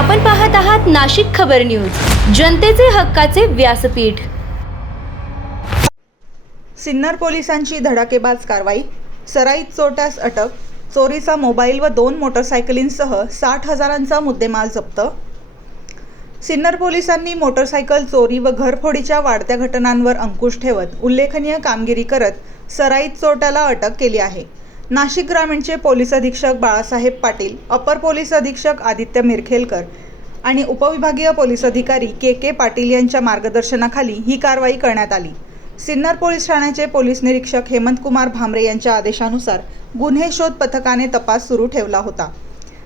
आपण पाहत आहात नाशिक खबर न्यूज, जनतेचे हक्काचे व्यासपीठ। सिन्नर पोलिसांची धडाकेबाज कारवाई, सराईत चोरट्यास अटक, चोरीचा मोबाईल व 2 मोटरसायकलींसह 60,000चा मुद्देमाल जप्त। सिन्नर पोलिसांनी मोटरसायकल चोरी व घरफोडीच्या वाढत्या घटनांवर अंकुश ठेवत उल्लेखनीय कामगिरी करत सराईत चोरट्याला अटक केली आहे। नाशिक ग्रामीणचे पोलीस अधीक्षक बाळासाहेब पाटील, अपर पोलीस अधीक्षक आदित्य मिरखेलकर आणि उपविभागीय पोलीस अधिकारी के पाटील यांच्या मार्गदर्शनाखाली ही कारवाई करण्यात आली। सिन्नर पोलीस ठाण्याचे पोलीस निरीक्षक हेमंतकुमार भामरे यांच्या आदेशानुसार गुन्हे शोध पथकाने तपास सुरू ठेवला होता।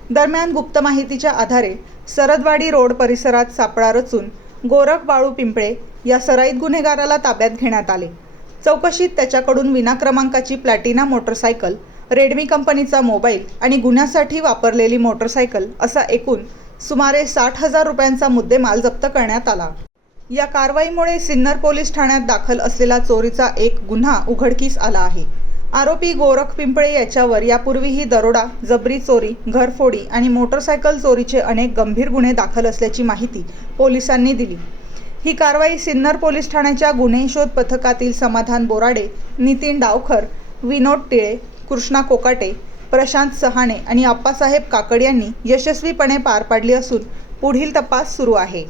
दरम्यान गुप्त माहितीच्या आधारे सरदवाडी रोड परिसरात सापळा रचून गोरख बाळू पिंपळे या सराईत गुन्हेगाराला ताब्यात घेण्यात आले। चौकशीत त्याच्याकडून विना क्रमांकाची प्लॅटिना मोटरसायकल, रेडमी कंपनीचा मोबाईल आणि गुन्ह्यासाठी वापरलेली मोटरसायकल असा एकूण सुमारे 60,000 रुपयांचा मुद्देमाल जप्त करण्यात आला। या कारवाईमुळे सिन्नर पोलीस ठाण्यात दाखल असलेला चोरीचा एक गुन्हा उघडकीस आला आहे। आरोपी गोरख पिंपळे याच्यावर यापूर्वीही दरोडा, जबरी चोरी, घरफोडी आणि मोटरसायकल चोरीचे अनेक गंभीर गुन्हे दाखल असल्याची माहिती पोलिसांनी दिली। ही कारवाई सिन्नर पोलीस ठाण्याच्या गुन्हे शोध पथकातील समाधान बोराडे, नितीन डावखर, विनोद टिळे, कृष्णा कोकाटे, प्रशांत सहाणे आणि आप्पासाहेब काकड यांनी यशस्वीपणे पार पाडली असून पुढील तपास सुरू आहे।